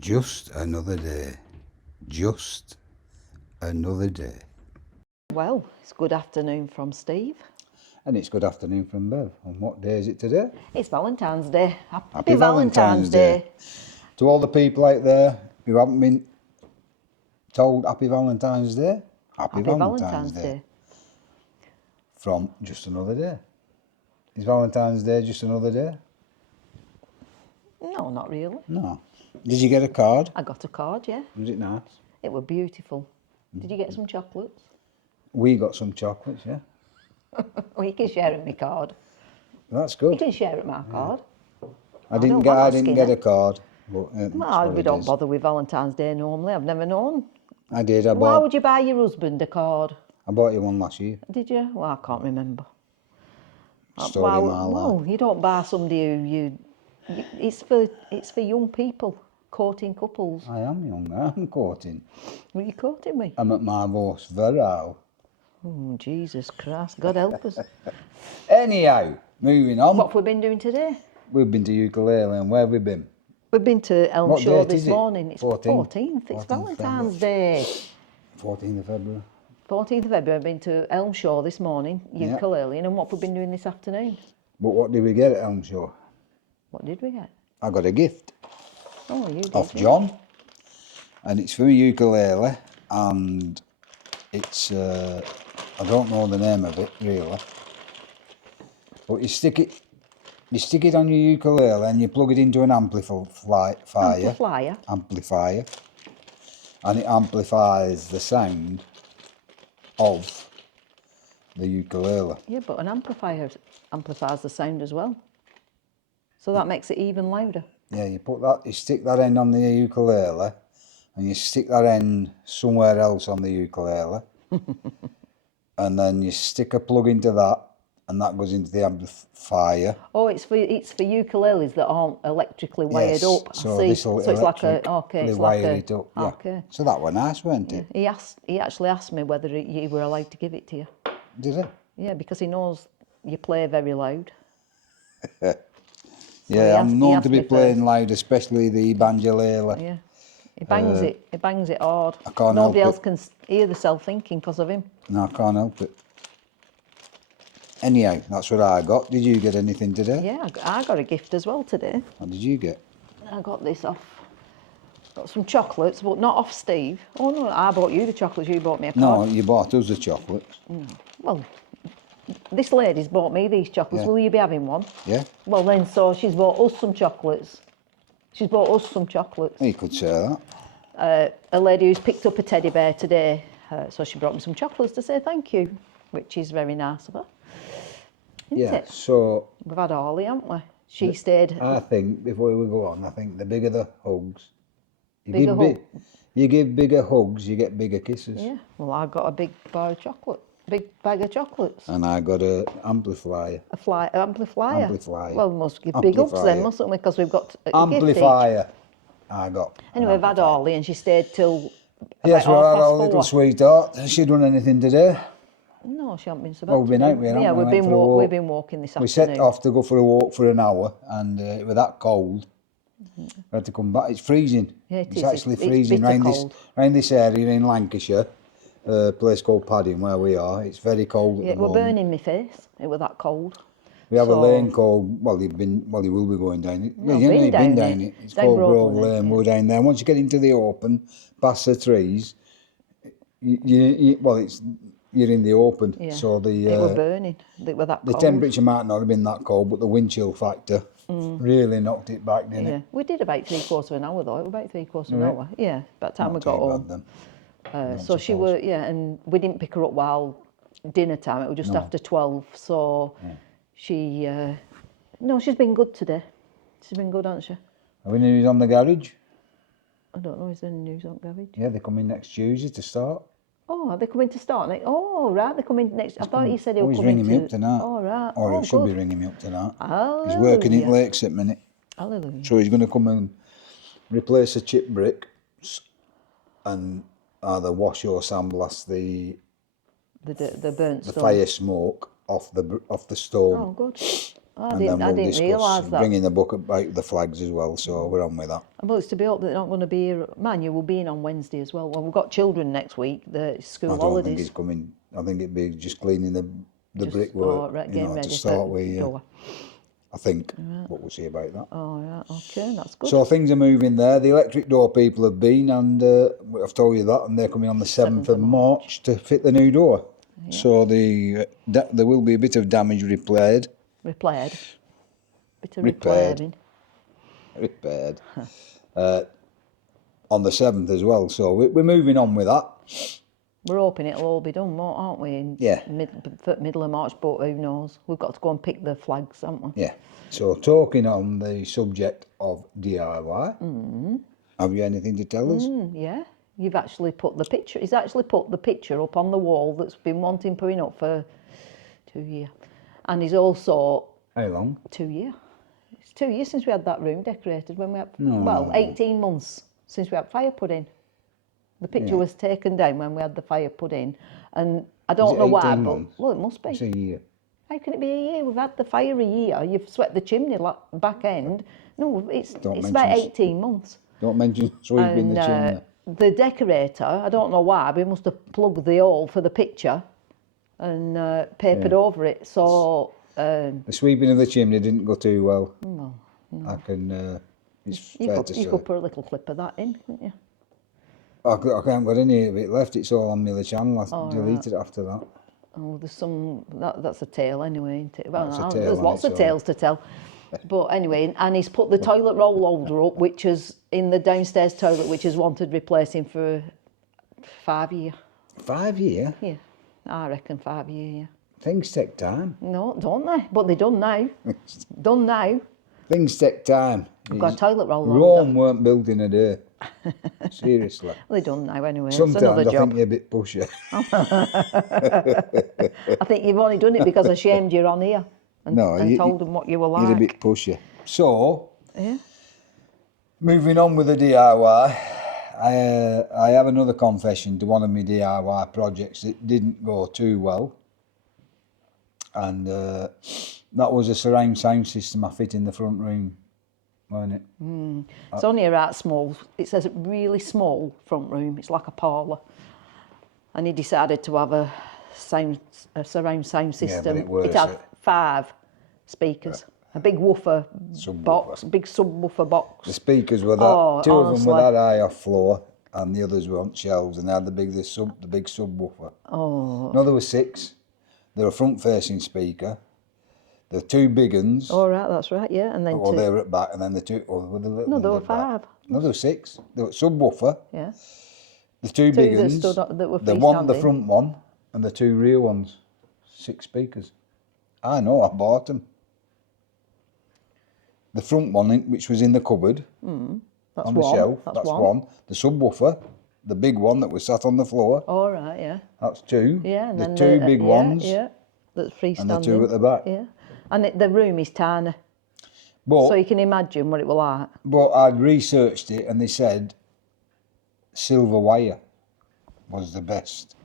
Just another day. Just another day. Well, it's good afternoon from Steve. And it's good afternoon from Bev. And what day is it today? It's Valentine's Day. Happy Valentine's Day. To all the people out there who haven't been told Happy Valentine's Day, Happy Valentine's Day. From Just Another Day. Is Valentine's Day just another day? No, not really. No. Did you get a card? I got a card, yeah. Was it nice? It was beautiful. Did you get some chocolates? We got some chocolates, yeah. Well, you can share it my card. That's You good. can share it my card. I didn't get a card. But, Well, we don't bother with Valentine's Day normally. I've never known. I did. Why would you buy your husband a card? I bought you one last year. Did you? Well, I can't remember. Story of my life. Well, you don't buy somebody who it's for young people, courting couples. I am young. I'm courting. What are you courting me? I'm at my most virile. Oh, Jesus Christ. God help us. Anyhow, moving on. What have we been doing today? We've been to Ukulele, and where have we been? We've been to Elm What Shore date this is it? morning. It's 14th. It's 14th Valentine's Day. 14th of February. 14th of February. I've been to Elm Shore this morning, Ukulele, and what have we been doing this afternoon? But what did we get at Elm Shore? What did we get? I got a gift Oh, you did. off John, and it's for a ukulele, and it's I don't know the name of it really, but you stick it on your ukulele and you plug it into an amplifier, and it amplifies the sound of the ukulele. Yeah, but an amplifier amplifies the sound as well. So that makes it even louder. Yeah, you stick that end on the ukulele, and you stick that end somewhere else on the ukulele, and then you stick a plug into that, and that goes into the amplifier. Oh, it's for ukuleles that aren't electrically wired up. So it's like a it up. Yeah. Okay. So that was nice, wasn't it? He actually asked me whether you were allowed to give it to you. Did it? Yeah, because he knows you play very loud. Yeah, I'm known to be playing loud, especially the banjolele. Yeah, he bangs it. He bangs it hard. I can't Nobody help else can hear the self-thinking because of him. No, I can't help it. Anyhow, that's what I got. Did you get anything today? Yeah, I got a gift as well today. What did you get? I got this off. Got some chocolates, but not off Steve. Oh no, I bought you the chocolates. You bought me a card. No, you bought us the chocolates. Well, this lady's bought me these chocolates. Yeah. Will you be having one? Yeah. Well then, so she's bought us some chocolates. She's bought us some chocolates. You could say that. A lady who's picked up a teddy bear today, so she brought me some chocolates to say thank you, which is very nice of her. Isn't it? So We've had Orly, haven't we? She stayed. I think, before we go on, I think the bigger the hugs, you give bigger hugs, you get bigger kisses. Yeah, well, I got a big bar of chocolate, big bag of chocolates. And I got an amplifier. Amplifier? Well, we must give big ups then, mustn't we? Because we've got a amplifier. Gift I got. Anyway, we've had Orly and she stayed till. Yes, we had our 4:30. little sweetheart. Has she done anything today? No, she hasn't been so bad. Well, we've been out, we've been walking this afternoon. We set off to go for a walk for an hour, and it was that cold. We had to come back. It's freezing. Yeah, it's actually freezing cold. around this area in Lancashire, a place called Padding where we are. It's very cold. Yeah, it was burning my face. It was that cold. We have a lane called, you will be going down it. No, you've been down it. It's called Grove Lane. Yeah. We're down there. Once you get into the open, past the trees, you're in the open. Yeah. So it was burning. It was that cold. The temperature might not have been that cold, but the wind chill factor really knocked it back, didn't it? We did about 3/4 of an hour though. It was about 3/4 of an hour. Yeah, by the time we got home. So she were, and we didn't pick her up while dinner time. It was just after 12. So she, she's been good today. She's been good, hasn't she? Have we news on the garage? I don't know. Is there any news on garage? Yeah, they're coming next Tuesday to start. Oh, are they coming to start? Oh, right, they're coming next. I thought you said he was coming ringing me up tonight. Oh, right. Or he should be ringing me up tonight. Hallelujah. He's working in Lakes at the minute. Hallelujah. So he's going to come and replace the chip bricks and either wash or sandblast the burnt stone. fire smoke off the stone. Oh, good. I and then we'll didn't discuss realise that. bringing the book about the flags as well, so we're on with that. Well, it's to be hoped that they're not going to be here. Manuel will be in on Wednesday as well. Well, we've got children next week, the school holidays. I don't think he's coming. I think it'd be just cleaning the brickwork, getting ready to start for with. door. I think, but we'll see about that. Oh, yeah, okay, that's good. So things are moving there. The electric door people have been, and I've told you that, and they're coming on the 7th of March to fit the new door. Yeah. So there will be a bit of damage repaired. Repaired. Bit of repairing. Repaired. On the 7th as well. So we're moving on with that. We're hoping it'll all be done, aren't we? In middle of March, but who knows? We've got to go and pick the flags, haven't we? Yeah. So talking on the subject of DIY, have you anything to tell us? Yeah. You've actually put the picture. He's actually put the picture up on the wall that's been wanting putting up for 2 years, and he's also. How long? 2 years. It's 2 years since we had that room decorated. When we had 18 months since we had fire put in. The picture was taken down when we had the fire put in, and I don't know why, but well, it must be. It's a year. How can it be a year? We've had the fire a year. You've swept the chimney back end. No, it's about 18 months. Don't mention sweeping the chimney. The decorator, I don't know why, but he must have plugged the hole for the picture and papered over it. So the sweeping of the chimney didn't go too well. No. I can. It's fair to say. You could put a little clip of that in, couldn't you? I can't got any of it left. It's all on my other channel. I deleted it after that. Oh, there's some. That's a tale anyway, isn't it? Well, there's lots of tales to tell. But anyway, and he's put the toilet roll holder up, which is in the downstairs toilet, which has wanted replacing for 5 years. 5 years? Yeah, I reckon 5 years. Yeah. Things take time. No, don't they? But they done now. Done now. Things take time. I've got a toilet roll holder. Rome weren't built in a day. Seriously. Well, they done now anyway. Sometimes it's another job. I think you're a bit pushy. I think you've only done it because I shamed you on here and told them what you were like. You're a bit pushy. So, moving on with the DIY, I have another confession to one of my DIY projects that didn't go too well. And that was a surround sound system I fit in the front room, wasn't it? It's only a right small, it says really small front room, it's like a parlour. And he decided to have a surround sound system. Yeah, but it had 5 speakers, a big woofer box, big subwoofer box. The speakers were that, two of them were that high off floor, and the others were on shelves, and they had the big subwoofer. Oh. No, there were 6. They were a front-facing speaker. There were 2 big ones. All right, that's right, yeah. And then they were at back, and then the 2. Were the little no, there were ones 5. No, there were 6. There were subwoofer. Yeah. The 2 big ones. The front one, and the 2 rear ones. 6 speakers. I know, I bought them. The front one, which was in the cupboard, on the shelf. That's one. The subwoofer, the big one that was sat on the floor. All right, yeah. That's 2. Yeah, and the then 2 big ones. Yeah, that's freestanding. And the 2 at the back. Yeah, and the room is tiny. So you can imagine what it was like. But I'd researched it, and they said silver wire was the best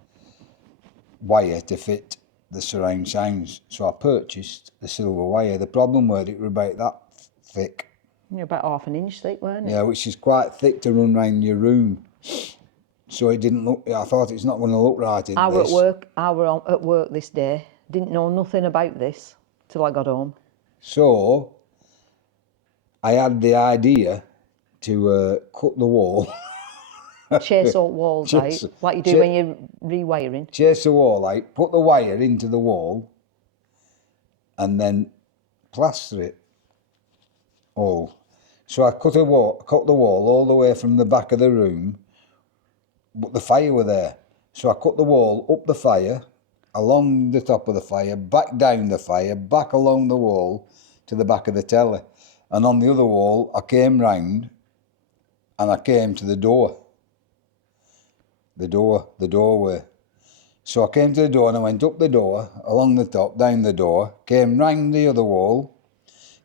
wire to fit the surround sounds. So I purchased the silver wire. The problem was it was about that thick. You're about 1/2 an inch thick, weren't it? Yeah, which is quite thick to run round your room. So it didn't look. I thought it's not going to look right in this. I were at work this day. Didn't know nothing about this till I got home. So I had the idea to cut the wall. Chase all walls out, like you do when you're rewiring. Chase the wall out, put the wire into the wall, and then plaster it all. So I cut the wall all the way from the back of the room, but the fire were there. So I cut the wall up the fire, along the top of the fire, back down the fire, back along the wall to the back of the telly. And on the other wall, I came round and I came to the door. The doorway. So I came to the door and I went up the door, along the top, down the door, came round the other wall,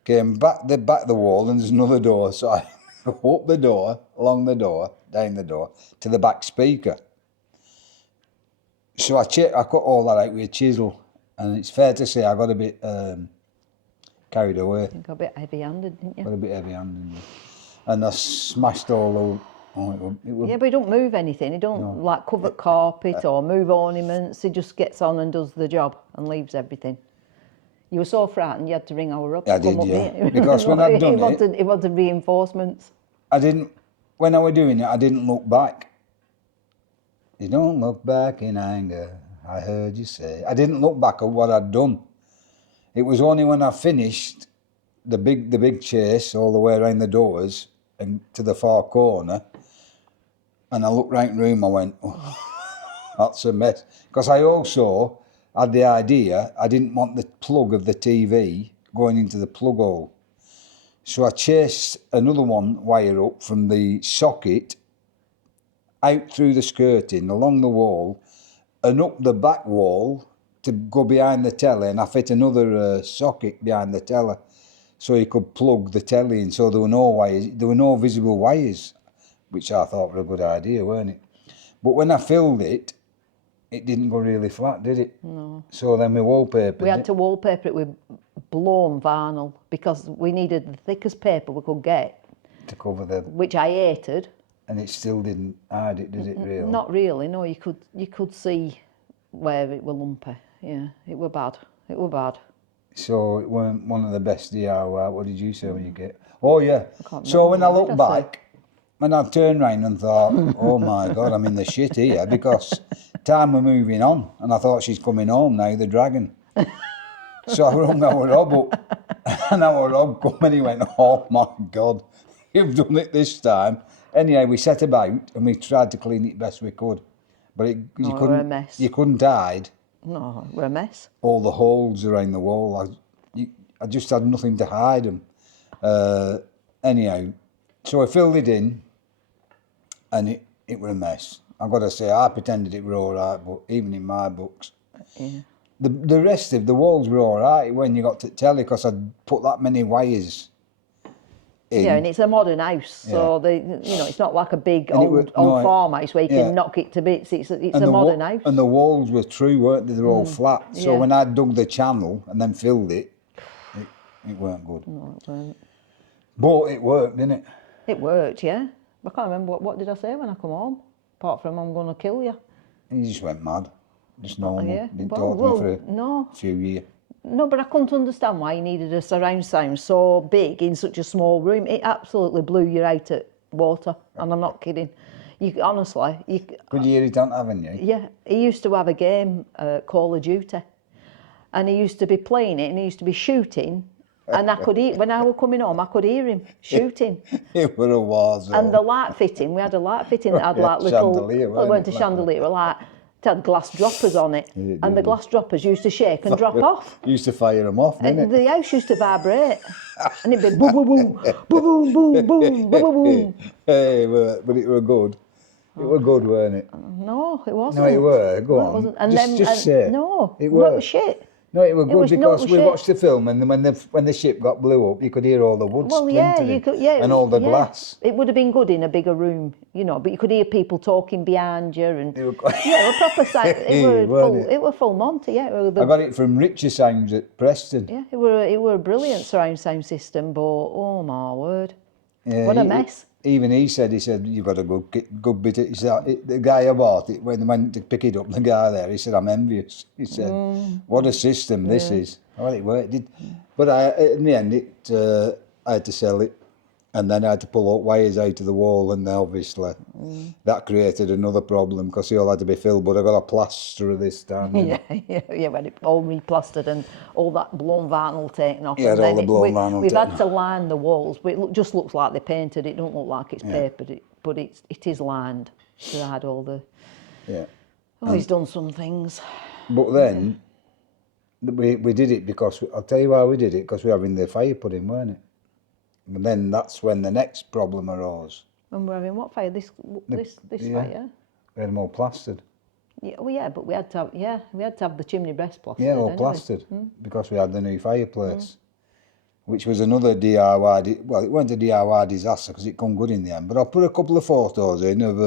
came back the wall, and there's another door. So I up the door, along the door, down the door, to the back speaker. So I cut all that out with a chisel, and it's fair to say I got a bit carried away. You got a bit heavy-handed, didn't you? Got a bit heavy-handed. And I smashed all the... Oh, yeah, but he don't move anything. He don't like cover carpet or move ornaments. He just gets on and does the job and leaves everything. You were so frightened you had to ring our up to come up here. Because when I'd done he wanted reinforcements. When I was doing it, I didn't look back. You don't look back in anger, I heard you say. I didn't look back at what I'd done. It was only when I finished the big chase all the way around the doors and to the far corner, and I looked right in the room, I went, oh, that's a mess. Because I also had the idea, I didn't want the plug of the TV going into the plug hole. So I chased another wire up from the socket, out through the skirting, along the wall, and up the back wall to go behind the telly, and I fit another socket behind the telly so you could plug the telly in, so there were no wires, there were no visible wires, which I thought were a good idea, weren't it? But when I filled it, it didn't go really flat, did it? No. So then we wallpapered it. We had to wallpaper it with blown vinyl because we needed the thickest paper we could get. To cover the... Which I hated. And it still didn't hide it, did it, really? Not really, no. You could see where it were lumpy. Yeah, it were bad. It were bad. So it weren't one of the best DIY. What did you say when you get... Oh, yeah. So when I look back, when I turned round and thought, oh my God, I'm in the shit here, because time we're moving on, and I thought she's coming home now, the dragon. So I rung our Rob up, and our Rob come and he went, oh my God, you've done it this time. Anyway, we set about and we tried to clean it best we could, but you couldn't hide. No, it were a mess. All the holes around the wall. I just had nothing to hide them. Anyhow, so I filled it in, and it were a mess. I've got to say, I pretended it were all right, but even in my books, the rest of the walls were all right when you got to telly, because I'd put that many wires in. Yeah, and it's a modern house, so it's not like a big old farmhouse where you can knock it to bits. It's a modern house. And the walls were true, weren't they? They're all flat. So when I dug the channel and then filled it, it weren't good. No, it weren't. But it worked, didn't it? It worked, yeah. I can't remember what did I say when I come home, apart from I'm going to kill you. And you just went mad. Just normal. Yeah. Didn't talk to me for a few years. No, but I couldn't understand why you needed a surround sound so big in such a small room. It absolutely blew you out at water, and I'm not kidding. Honestly, could you hear it on, haven't you? Yeah, he used to have a game, Call of Duty, and he used to be playing it, and he used to be shooting, and I could hear, when I was coming home, I could hear him shooting. It was a war zone. And the light fitting, we had a light fitting that had like little, chandelier, well, it weren't a chandelier, like, it had glass droppers on it, and the glass droppers used to shake and drop off. Used to fire them off, didn't it? The house used to vibrate, and it'd be boom, boom, boom, boom, boom, boom, boom, boom, boom. Hey, but it were good. It were good, weren't it? No, it wasn't. No, it were. Go on. It wasn't. And just say it. No, it were. It was shit. No, it were good because we watched the film, and when the ship got blew up, you could hear all the wood splintering and all the glass. It would have been good in a bigger room, but you could hear people talking behind you, and it were proper sound. It were full Monty, yeah. I got it from Richer Sounds at Preston. Yeah, it were a brilliant surround sound system, but oh my word, what a mess. Even he said, you've got a good bit. He said, the guy who bought it, when they went to pick it up, the guy there, he said, I'm envious. He said, what a system this is. Well, it worked. But in the end, I had to sell it, and then I had to pull up wires out of the wall, and then obviously that created another problem because it all had to be filled. But I got a plaster this time. Yeah, when it all replastered and all that blown vinyl taken off. Yeah, all the blown vinyl. We've had to line the walls, but it just looks like they painted. It don't look like it's papered, but it is lined. So I had all the. Yeah. Oh, he's done some things. But then we did it because I'll tell you why we did it, because we were having the fire put in, weren't it? And then that's when the next problem arose. And we're having what fire? This fire? We had them all plastered. Yeah, well, yeah, but we had to have the chimney breast plastered. Yeah, all plastered because we had the new fireplace, which was another DIY. Well, it wasn't a DIY disaster because it come good in the end. But I'll put a couple of photos in of.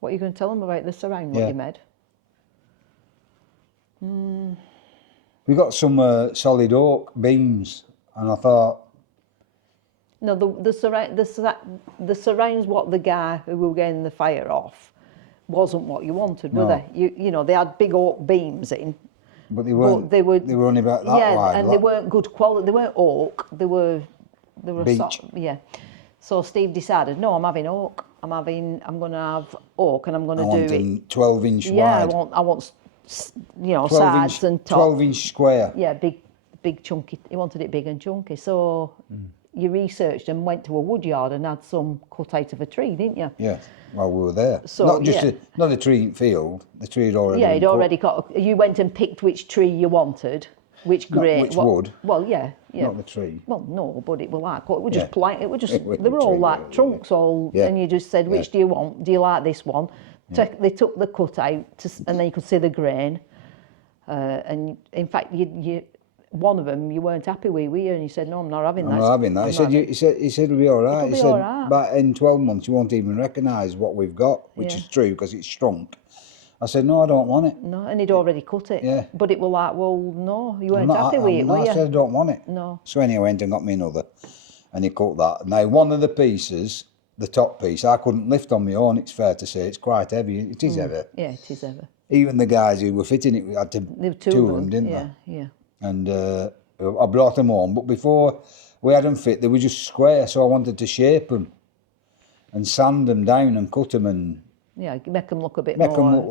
What are you going to tell them about the surround? What you made? We got some solid oak beams And I thought... No, the surrounds what the guy who were getting the fire off wasn't what you wanted, were they? You know, they had big oak beams in. But they weren't. They were only about that wide. Yeah, and they weren't good quality. They weren't oak. They were beech. Yeah. So Steve decided, no, I'm having oak. I'm going to have oak, and I'm going to do it 12-inch wide. Yeah, I want, you know, sides and top. 12-inch square. Yeah, big chunky. He wanted it big and chunky. So you researched and went to a wood yard and had some cut out of a tree, didn't you? Yeah. Well, we were there. So, not just not a tree field. The tree had already. Yeah, been he'd already cut. You went and picked which tree you wanted, which grade, which wood. Well, yeah. Not the tree. Well, no, but it was like it was just plain. It was just It was they were all tree, like trunks, and you just said, which do you want? Do you like this one? They took the cut out, and then you could see the grain. And in fact, you one of them you weren't happy with, were you? And you said, no, I'm not having that. I'm not having that. He said it'll be all right. He said, all right. but in 12 months you won't even recognise what we've got, which is true because it's shrunk. I said, no, I don't want it. No, and he'd already cut it. Yeah. But it was like, well, no, you weren't happy with it, were you? I said, I don't want it. No. So anyway, I went and got me another, and he cut that. Now, one of the pieces, the top piece, I couldn't lift on my own, it's fair to say. It's quite heavy. It is heavy. Yeah, it is heavy. Even the guys who were fitting it had to two of them, didn't they? Yeah. And I brought them home, but before we had them fit, they were just square, so I wanted to shape them and sand them down and cut them and make them look a bit make more... them look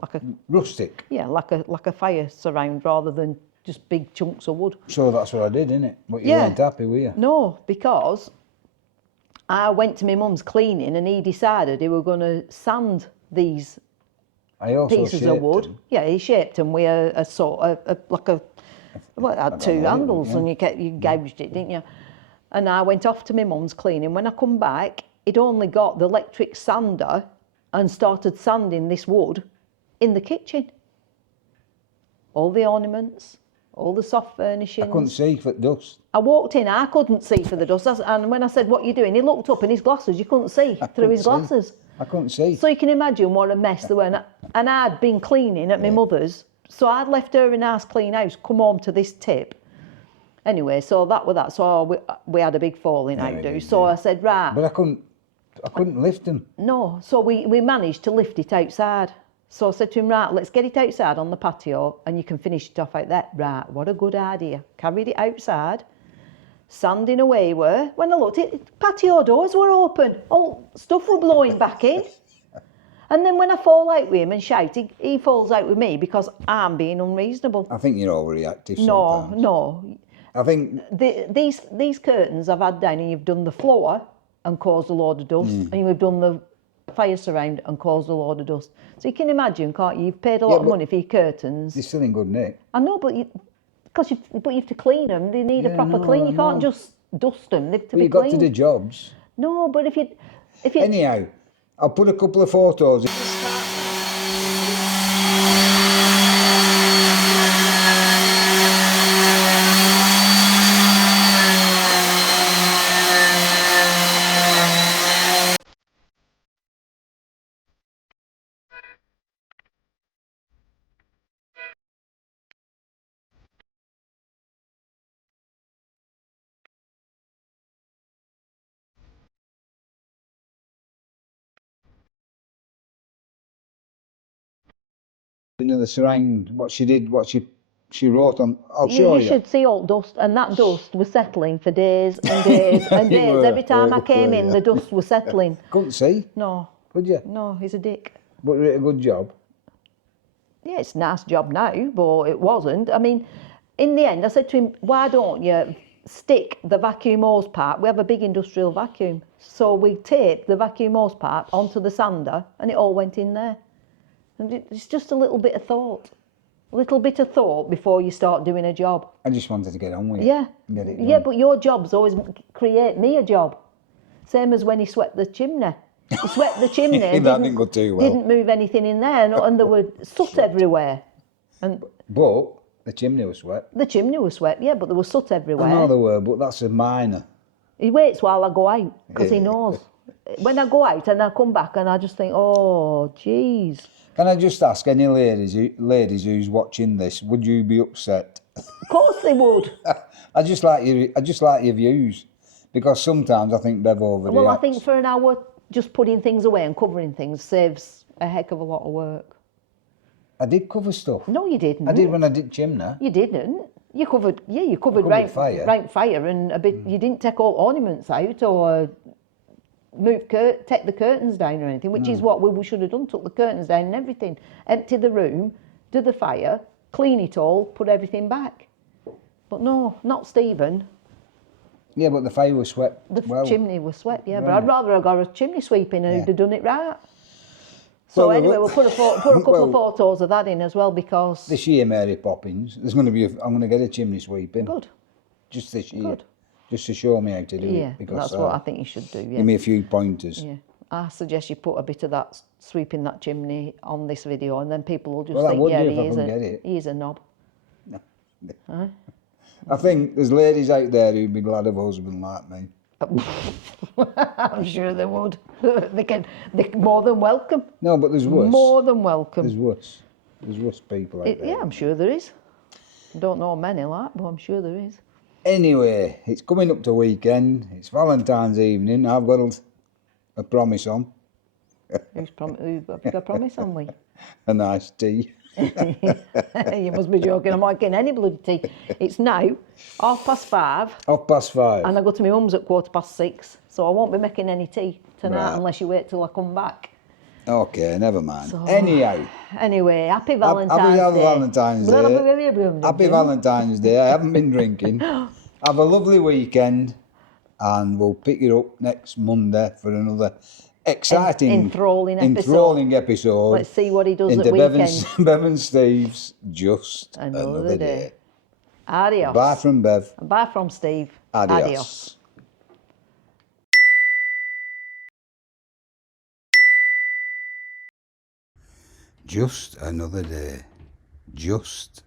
like a rustic. Yeah, like a fire surround rather than just big chunks of wood. So that's what I did, innit? But you weren't happy, were you? No, because I went to my mum's cleaning and he decided he were going to sand these pieces of wood. Them. Yeah, he shaped them with a sort of like a... Well, it had two handles and you gouged it, didn't you? And I went off to my mum's cleaning. When I come back, he'd only got the electric sander and started sanding this wood in the kitchen. All the ornaments, all the soft furnishings. I couldn't see for dust. I walked in, I couldn't see for the dust. And when I said, what are you doing? He looked up in his glasses. You couldn't see through his glasses. I couldn't see. So you can imagine what a mess there were. And I'd been cleaning at my mother's. So I'd left her a nice clean house, come home to this tip. Anyway, so that was that. So we had a big falling out, So I said, right. But I couldn't lift them. No, so we managed to lift it outside. So I said to him, right, let's get it outside on the patio and you can finish it off out there. Right, what a good idea. Carried it outside, sanding away were. When I looked, patio doors were open. All stuff were blowing back in. And then when I fall out with him and shout, he falls out with me because I'm being unreasonable. I think you're overreactive sometimes. No. I think... These curtains I've had down and you've done the floor and caused a load of dust and you've done the fire surround and caused a load of dust. So you can imagine, can't you? You've paid a lot of money for your curtains. They're still in good nick. I know, but you have to clean them. They need a proper clean. You can't just dust them. They have to be clean. You've got to do jobs. No, but if you... Anyhow, I'll put a couple of photos in. The surround, what she did, what she wrote on. I'll show you. You should see all dust, and that dust was settling for days and days and days. Every time I came in, the dust was settling. Couldn't see? No. Could you? No, he's a dick. But you did a good job. Yeah, it's a nice job now, but it wasn't. I mean, in the end, I said to him, why don't you stick the vacuum hose part? We have a big industrial vacuum. So we taped the vacuum hose part onto the sander, and it all went in there. And it's just a little bit of thought. A little bit of thought before you start doing a job. I just wanted to get on with it. Yeah. And get it done. Yeah, but your job's always create me a job. Same as when he swept the chimney. He swept the chimney. That didn't go too well. Didn't move anything in there, and there were soot everywhere. But the chimney was swept. The chimney was swept, yeah, but there was soot everywhere. I know there were, but that's a minor. He waits while I go out because he knows. When I go out and I come back and I just think, oh, jeez. Can I just ask any ladies who's watching this, would you be upset? Of course they would. I just like your views, because sometimes I think Bev overreacts. Well, I think for an hour, just putting things away and covering things saves a heck of a lot of work. I did cover stuff. No, you didn't. I did when I did chimney. You didn't. You covered right fire and a bit. You didn't take all ornaments out or take the curtains down or anything, which is what we should have done. Took the curtains down and everything. Empty the room, do the fire, clean it all, put everything back. But no, not Stephen. Yeah, but the fire was swept. The chimney was swept, yeah. Right. But I'd rather have got a chimney sweeping who'd have done it right. So anyway, we'll put a couple of photos of that in as well, because this year, Mary Poppins, there's going to be. I'm going to get a chimney sweeping. Good. Just this year. Good. Just to show me how to do it. Yeah, that's what I think you should do. Yeah. Give me a few pointers. Yeah. I suggest you put a bit of that sweeping that chimney on this video, and then people will just think, yeah, he is a knob. No. Huh? I think there's ladies out there who'd be glad of a husband like me. I'm sure they would. They're more than welcome. No, but there's worse. More than welcome. There's worse. There's worse people out there. Yeah, I'm sure there is. I don't know many like, but I'm sure there is. Anyway, it's coming up to weekend. It's Valentine's evening. I've got a promise on. Who's got a promise on, Lee? A nice tea. You must be joking. I'm not getting any bloody tea. It's now 5:30. 5:30. And I go to my mum's at 6:15, so I won't be making any tea tonight unless you wait till I come back. Okay, never mind. So, anyway, happy Valentine's Day. Happy Valentine's Day. Happy Valentine's Day. I haven't been drinking. Have a lovely weekend, and we'll pick it up next Monday for another exciting, enthralling episode. Let's see what he does at weekend. Bev and Steve's Just Another Day. Adios. Bye from Bev. Bye from Steve. Adios. Just another day. Just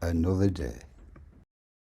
another day.